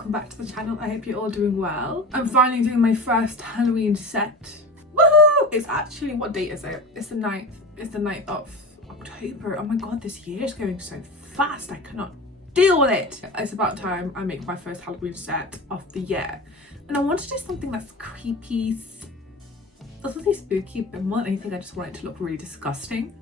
welcome back to the channel. I hope you're all doing well. I'm finally doing my first Halloween set. Woohoo! It's actually, what date is it? It's the 9th. It's the 9th of October. Oh my god, this year is going so fast. I cannot deal with it. It's about time I make my first Halloween set of the year. And I want to do something that's creepy. Doesn't say spooky, but more than anything, I just want it to look really disgusting.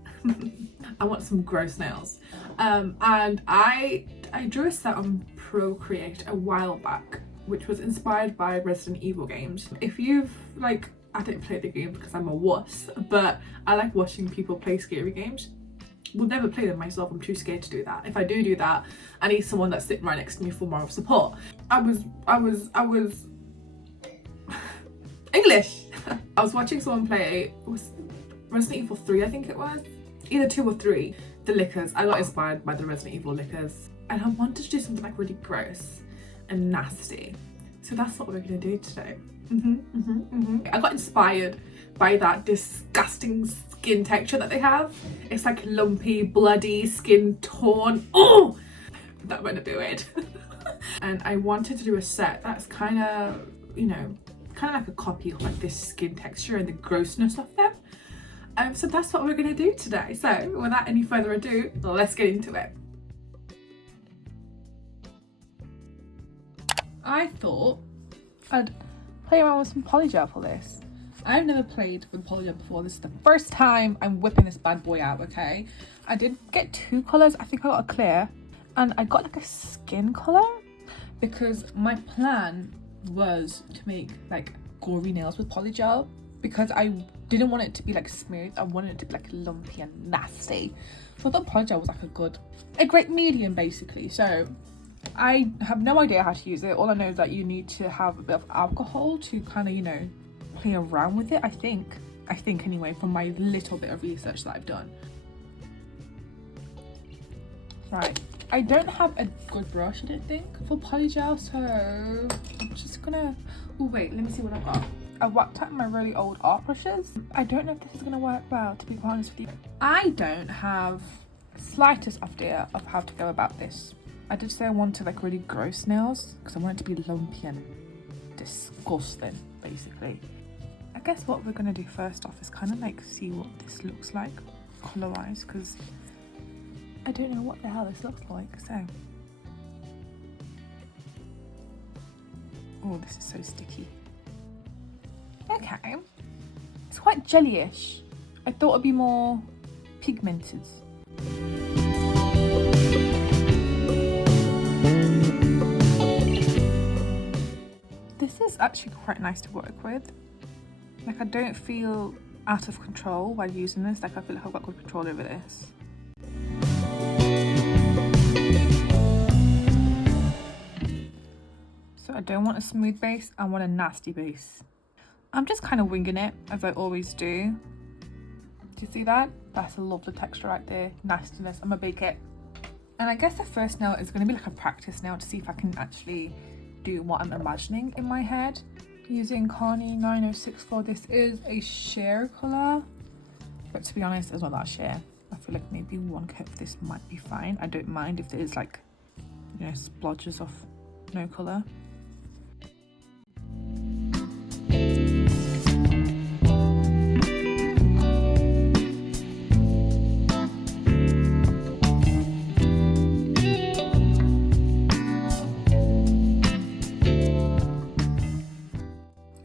I want some gross nails. And I drew a set on Procreate a while back, which was inspired by Resident Evil games. If you've I didn't play the game because I'm a wuss, but I like watching people play scary games. Will never play them myself, I'm too scared to do that. If I do that, I need someone that's sitting right next to me for moral support. I was English. I was watching someone play, it was Resident Evil 3, I think it was. Either 2 or 3, the lickers. I got inspired by the Resident Evil lickers. And I wanted to do something like really gross and nasty. So that's what we're gonna do today. I got inspired by that disgusting skin texture that they have. It's like lumpy, bloody, skin torn. Oh! That wouldn't do it. And I wanted to do a set that's kind of, kind of like a copy of like this skin texture and the grossness of them. So that's what we're gonna do today. So without any further ado, let's get into it. I thought I'd play around with some polygel for this. I've never played with polygel before. This is the first time I'm whipping this bad boy out, okay? I did get 2 colours. I think I got a clear and I got like a skin colour because my plan was to make like gory nails with polygel because I didn't want it to be like smooth. I wanted it to be like lumpy and nasty. So I thought polygel was like a great medium basically. So I have no idea how to use it. All I know is that you need to have a bit of alcohol to kind of, play around with it. I think anyway, from my little bit of research that I've done. Right, I don't have a good brush, I don't think, for polygel, so I'm just gonna, oh wait, let me see what I've got. I whacked out my really old art brushes. I don't know if this is gonna work well, to be quite honest with you. I don't have the slightest idea of how to go about this. I did say I wanted like really gross nails because I want it to be lumpy and disgusting, basically. I guess what we're gonna do first off is kind of like see what this looks like color-wise because I don't know what the hell this looks like. So, oh, this is so sticky. Okay, it's quite jelly-ish. I thought it'd be more pigmented. This is actually quite nice to work with. Like, I don't feel out of control while using this. Like, I feel like I've got good control over this. So I don't want a smooth base, I want a nasty base. I'm just kind of winging it, as I always do. Do you see that? That's a lovely texture right there. Nastiness, I'm gonna bake it. And I guess the first nail is gonna be like a practice nail to see if I can actually do what I'm imagining in my head. Using Carney 9064. This is a sheer colour, but to be honest, it's not that sheer. I feel like maybe one coat of this might be fine. I don't mind if there's like, splodges of no colour.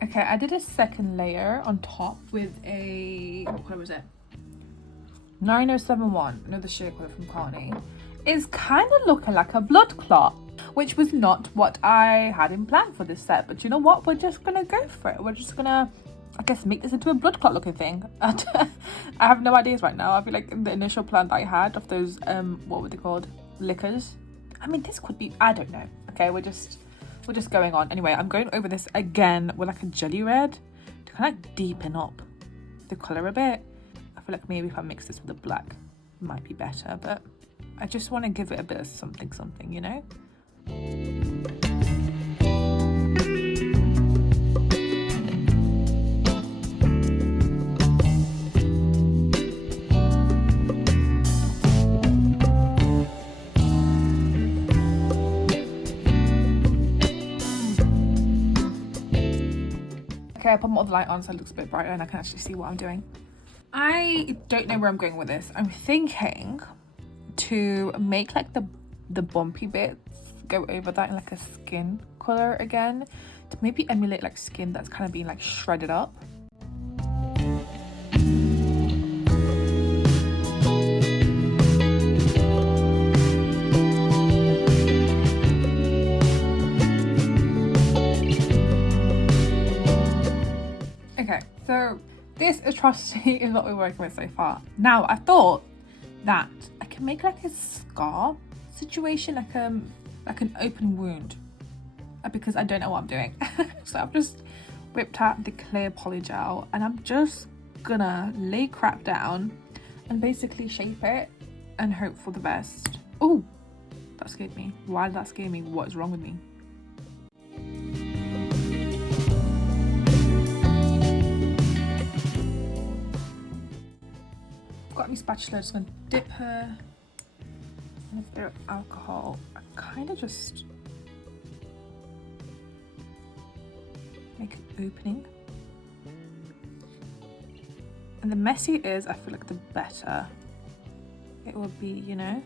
Okay, I did a second layer on top with a, what colour was it? 9071, another sheer colour from Carney. It's kind of looking like a blood clot, which was not what I had in plan for this set. But you know what? We're just going to go for it. We're just going to, I guess, make this into a blood clot looking thing. I have no ideas right now. I feel like the initial plan that I had of those, what were they called? Lickers. I mean, this could be, I don't know. Okay, we're just going on. Anyway, I'm going over this again with like a jelly red to kind of deepen up the colour a bit. I feel like maybe if I mix this with a black, it might be better, but I just want to give it a bit of something, Okay, I put my other light on so it looks a bit brighter and I can actually see what I'm doing. I don't know where I'm going with this. I'm thinking to make like the bumpy bits go over that in like a skin color again, to maybe emulate like skin that's kind of being like shredded up. Okay, so this atrocity is what we're working with so far. Now, I thought that I can make like a scar situation, like an open wound, because I don't know what I'm doing. So I've just whipped out the clear poly gel and I'm just gonna lay crap down and basically shape it and hope for the best. Oh, that scared me. Why did that scare me? What is wrong with me? Got my spatula, just gonna dip her in a bit of alcohol. I kind of just make an opening. And the messier it is, I feel like the better it will be, you know?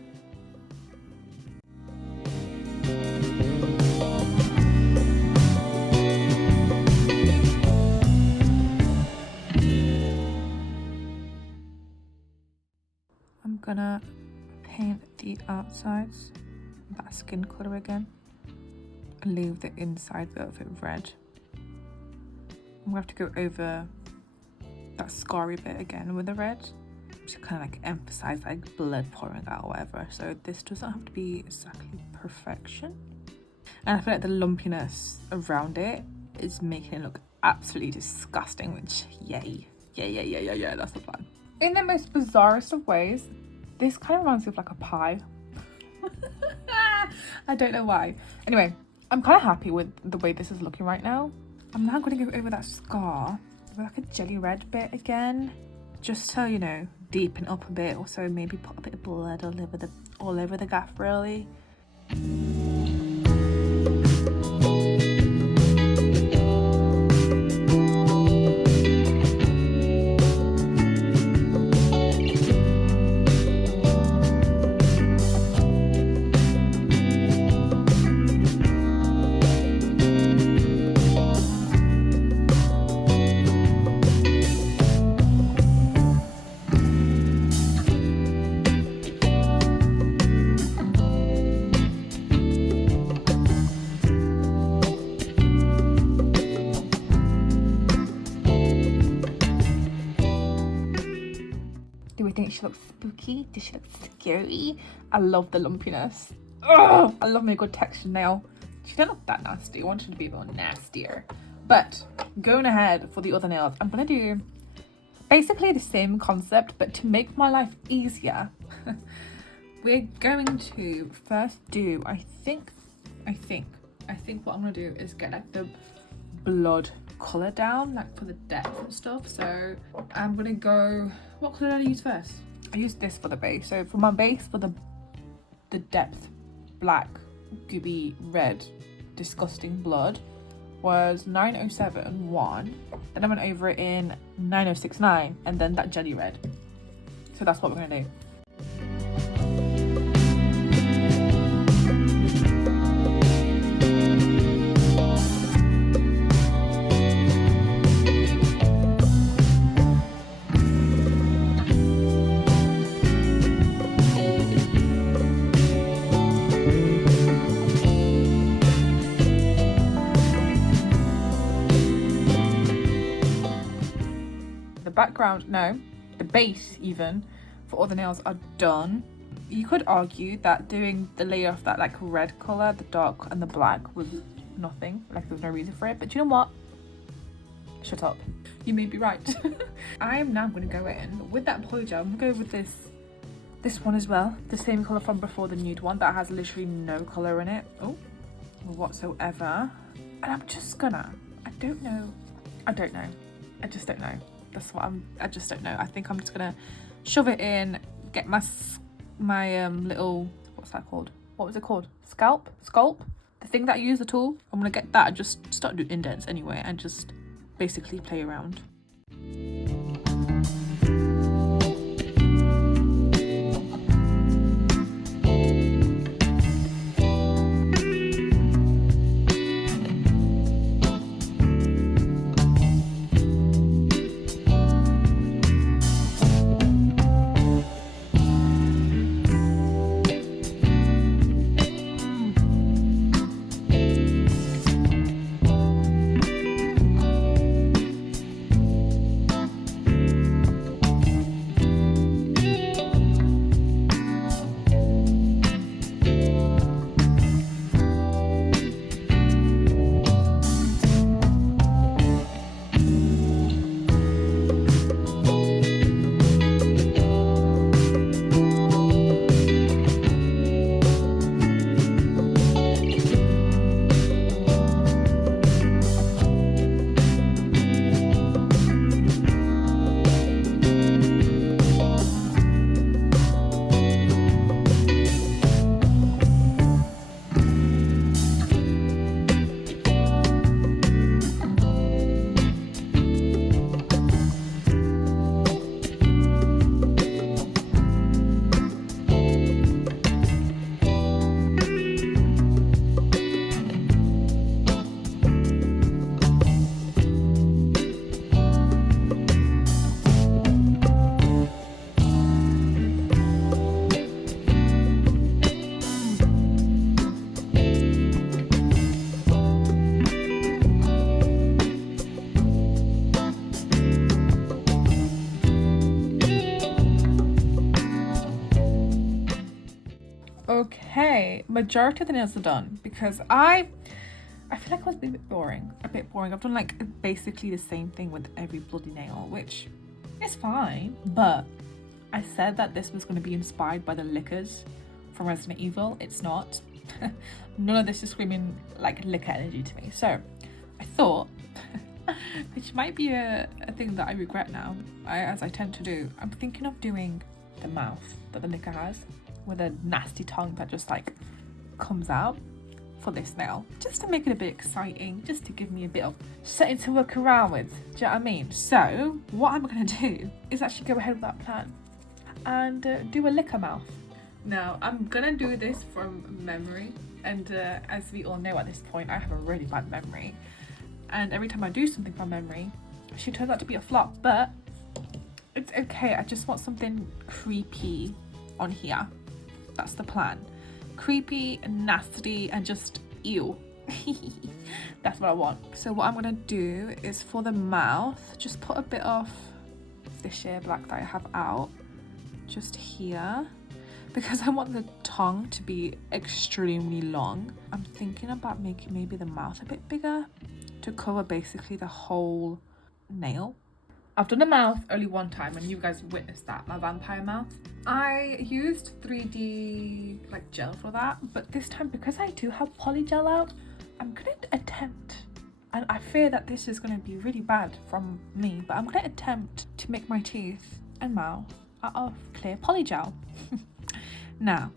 I'm gonna paint the outsides that skin color again and leave the inside bit of it red. I'm gonna have to go over that scarry bit again with the red to kind of like emphasize like blood pouring out or whatever. So this doesn't have to be exactly perfection. And I feel like the lumpiness around it is making it look absolutely disgusting, which yay, that's the plan. In the most bizarrest of ways, this kind of reminds me of like a pie. I don't know why. Anyway, I'm kind of happy with the way this is looking right now. I'm now going to go over that scar with like a jelly red bit again, just to, you know, deepen up a bit. Also maybe put a bit of blood all over the gaff really. Do we think she looks spooky? Does she look scary? I love the lumpiness. Ugh, I love my good textured nail. She didn't look that nasty. I wanted her to be a little nastier. But going ahead for the other nails, I'm gonna do basically the same concept, but to make my life easier, we're going to first do, I think what I'm gonna do is get like the blood color down, like for the depth and stuff. So I'm gonna go, what color did I use first? I used this for the base. So for my base, for the depth, black, gooey, red, disgusting blood was 907-1. Then I went over it in 9069 and then that jelly red. So that's what we're gonna do. Background, no, the base even for all the nails are done. You could argue that doing the layer of that like red color, the dark and the black, was nothing, like there's no reason for it. But you know what, shut up, you may be right. I am now going to go in with that poly gel. I'm gonna go with this one as well, the same color from before, the nude one that has literally no color in it whatsoever. And I'm just gonna, I just don't know. That's what I just don't know. I think I'm just gonna shove it in, get my little, what's that called? What was it called? Sculpt? The thing that I use, the tool. I'm gonna get that and just start doing indents anyway and just basically play around. Okay, majority of the nails are done because I feel like I was a bit boring. I've done like basically the same thing with every bloody nail, which is fine. But I said that this was going to be inspired by the lickers from Resident Evil. It's not. None of this is screaming like liquor energy to me. So I thought, which might be a thing that I regret now, as I tend to do, I'm thinking of doing the mouth that the liquor has, with a nasty tongue that just like comes out for this nail, just to make it a bit exciting, just to give me a bit of something to work around with. Do you know what I mean? So what I'm gonna do is actually go ahead with that plan and do a liquor mouth. Now I'm gonna do this from memory, and as we all know at this point, I have a really bad memory, and every time I do something from memory, she turns out to be a flop. But it's okay, I just want something creepy on here. That's the plan. Creepy and nasty and just ew. That's what I want. So what I'm gonna do is for the mouth, just put a bit of this sheer black that I have out just here, because I want the tongue to be extremely long. I'm thinking about making maybe the mouth a bit bigger to cover basically the whole nail. I've done a mouth only one time, and you guys witnessed that, my vampire mouth. I used 3D like gel for that, but this time, because I do have poly gel out, I'm gonna attempt, and I fear that this is gonna be really bad from me, but I'm gonna attempt to make my teeth and mouth out of clear poly gel. Now,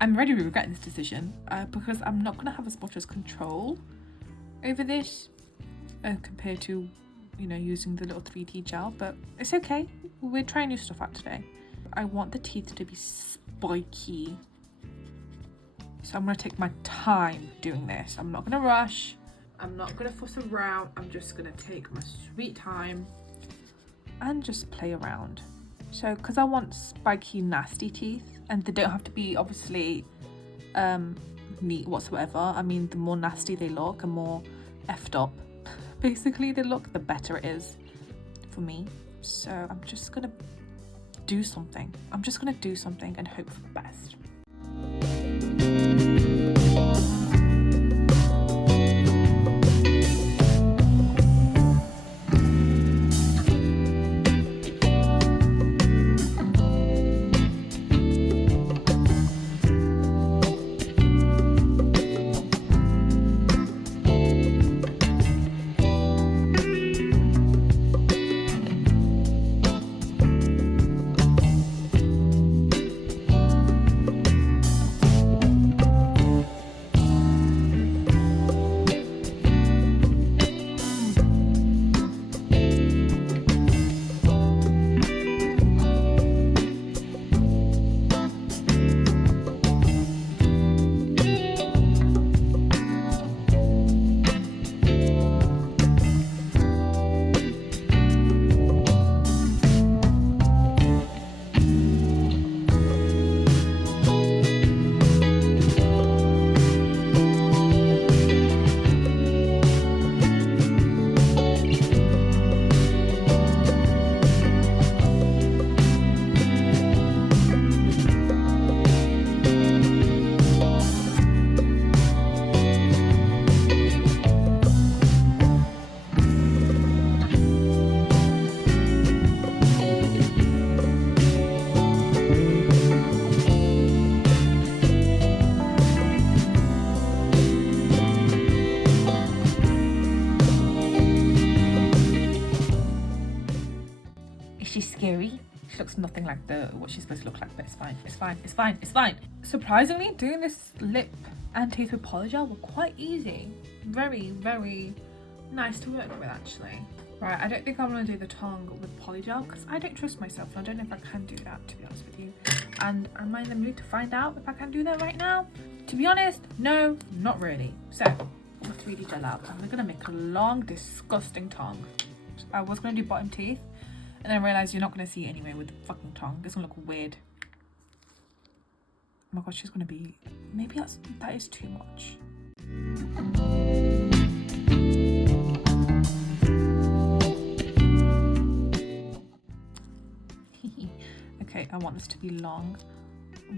I'm already regretting this decision because I'm not gonna have as much as control over this compared to, you know, using the little 3D gel, but it's okay. We're trying new stuff out today. I want the teeth to be spiky, so I'm gonna take my time doing this. I'm not gonna rush. I'm not gonna fuss around. I'm just gonna take my sweet time and just play around. So, because I want spiky, nasty teeth, and they don't have to be obviously neat whatsoever. I mean, the more nasty they look and more effed up basically they look, the better it is for me. So I'm just gonna do something. I'm just gonna do something and hope for the best. scary. She looks nothing like what she's supposed to look like, but it's fine. It's fine. It's fine. It's fine. Surprisingly, doing this lip and teeth with polygel were quite easy. Very, very nice to work with, actually. Right, I don't think I'm going to do the tongue with polygel because I don't trust myself and I don't know if I can do that, to be honest with you. And am I in the mood to find out if I can do that right now? To be honest, no, not really. So, we'll 3D gel out and we're going to make a long, disgusting tongue. I was going to do bottom teeth and then I realised you're not going to see it anyway with the fucking tongue. It's going to look weird. Oh my god, she's going to be... Maybe that is too much. Okay, I want this to be long,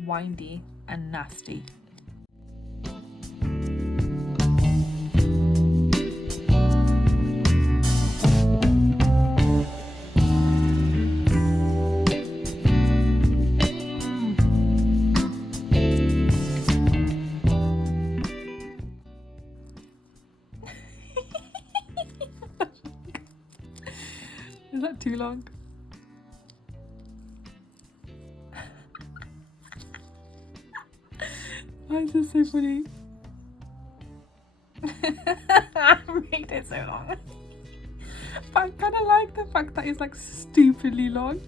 windy, and nasty. Is that too long? Why is this so funny? I made it so long. But I kind of like the fact that it's like stupidly long.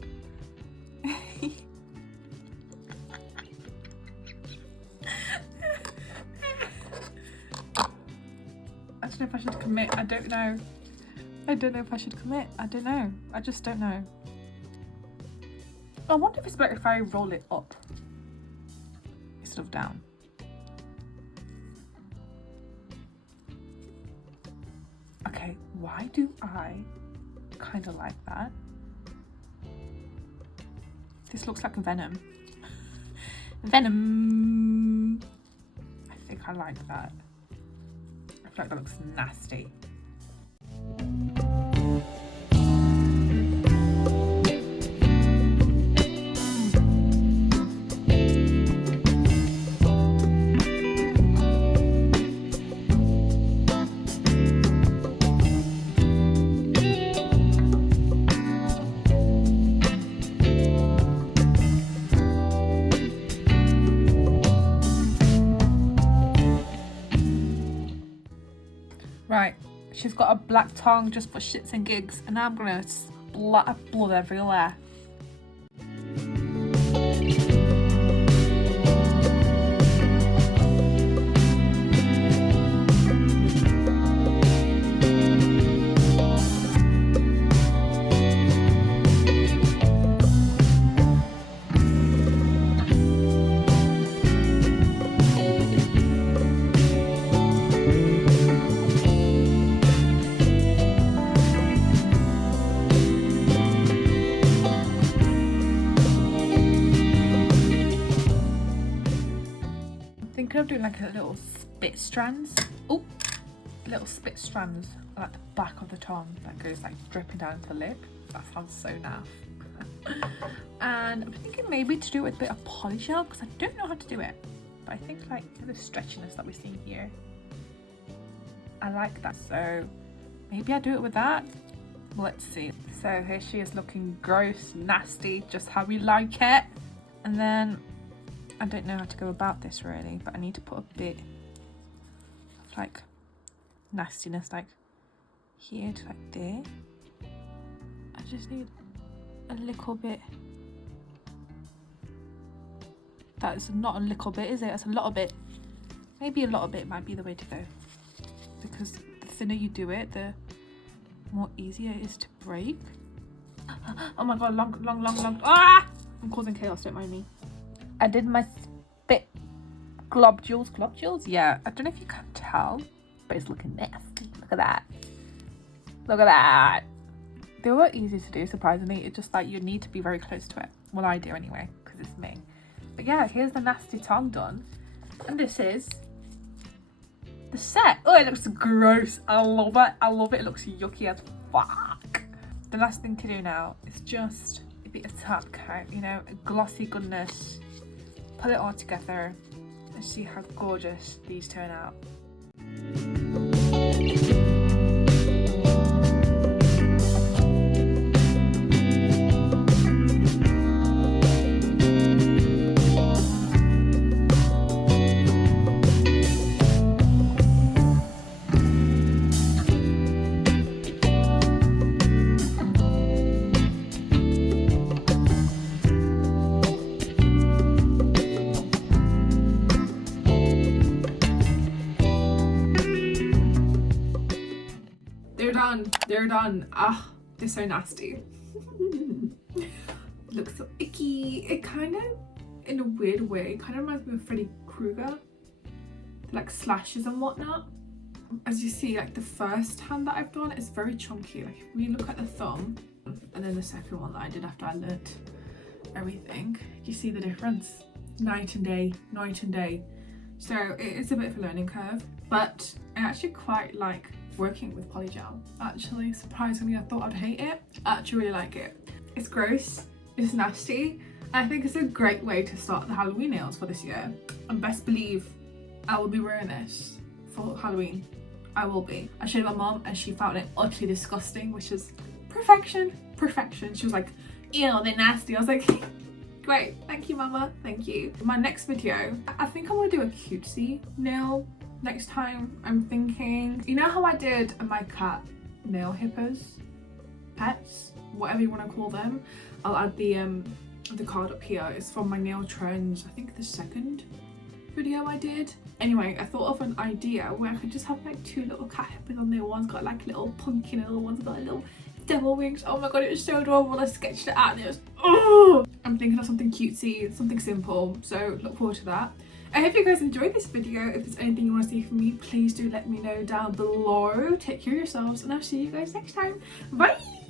I don't know if I should commit. I don't know. I don't know if I should commit. I don't know. I just don't know. I wonder if it's better if I roll it up instead of down. Okay, why do I kind of like that? This looks like Venom. Venom! I think I like that. I feel like that looks nasty. Right, she's got a black tongue just for shits and gigs, and now I'm gonna splatter blood everywhere. Of doing like a little spit strands. Oh, little spit strands at the back of the tongue that goes like dripping down to the lip. That sounds so naff. And I'm thinking maybe to do it with a bit of polygel because I don't know how to do it, but I think like the stretchiness that we're seeing here, I like that, so maybe I do it with that. Let's see. So here she is looking gross, nasty, just how we like it. And then I don't know how to go about this really, but I need to put a bit of like nastiness like here to like there. I just need a little bit. That's not a little bit, is it? That's a lot of bit. Maybe a lot of bit might be the way to go, because the thinner you do it, the more easier it is to break. Oh my god, long. Ah! I'm causing chaos, don't mind me. I did my spit globules. Yeah, I don't know if you can tell, but it's looking nasty. Look at that. Look at that. They were easy to do, surprisingly. It's just like you need to be very close to it. Well, I do anyway, because it's me. But yeah, here's the nasty tongue done. And this is the set. Oh, it looks gross. I love it. I love it. It looks yucky as fuck. The last thing to do now is just a bit of top coat, you know, a glossy goodness. Put it all together and see how gorgeous these turn out. They're done. They're done. Ah, they're so nasty. Looks so icky. It kind of, in a weird way, kind of reminds me of Freddy Krueger. Like slashes and whatnot. As you see, like the first hand that I've done is very chunky. Like if we look at the thumb and then the second one that I did after I learnt everything, you see the difference. Night and day, night and day. So it is a bit of a learning curve, but I actually quite like working with polygel. Actually, surprisingly, I thought I'd hate it. I actually really like it. It's gross, it's nasty. I think it's a great way to start the Halloween nails for this year. And best believe I will be wearing this for Halloween. I will be. I showed my mom and she found it utterly disgusting, which is perfection. Perfection. She was like, ew, they're nasty. I was like, great, thank you mama, thank you. My next video, I think I'm gonna do a cutesy nail next time. I'm thinking, you know how I did my cat nail hippos, pets, whatever you want to call them. I'll add the card up here. It's from my nail trends, I think the second video I did. Anyway, I thought of an idea where I could just have like two little cat hippos on there. One's got like little pumpkin and the other one's got little devil wings. Oh my god, it was so adorable. I sketched it out and it was, oh! I'm thinking of something cutesy, something simple, so look forward to that. I hope you guys enjoyed this video. If there's anything you want to see from me, please do let me know down below. Take care of yourselves and I'll see you guys next time. Bye!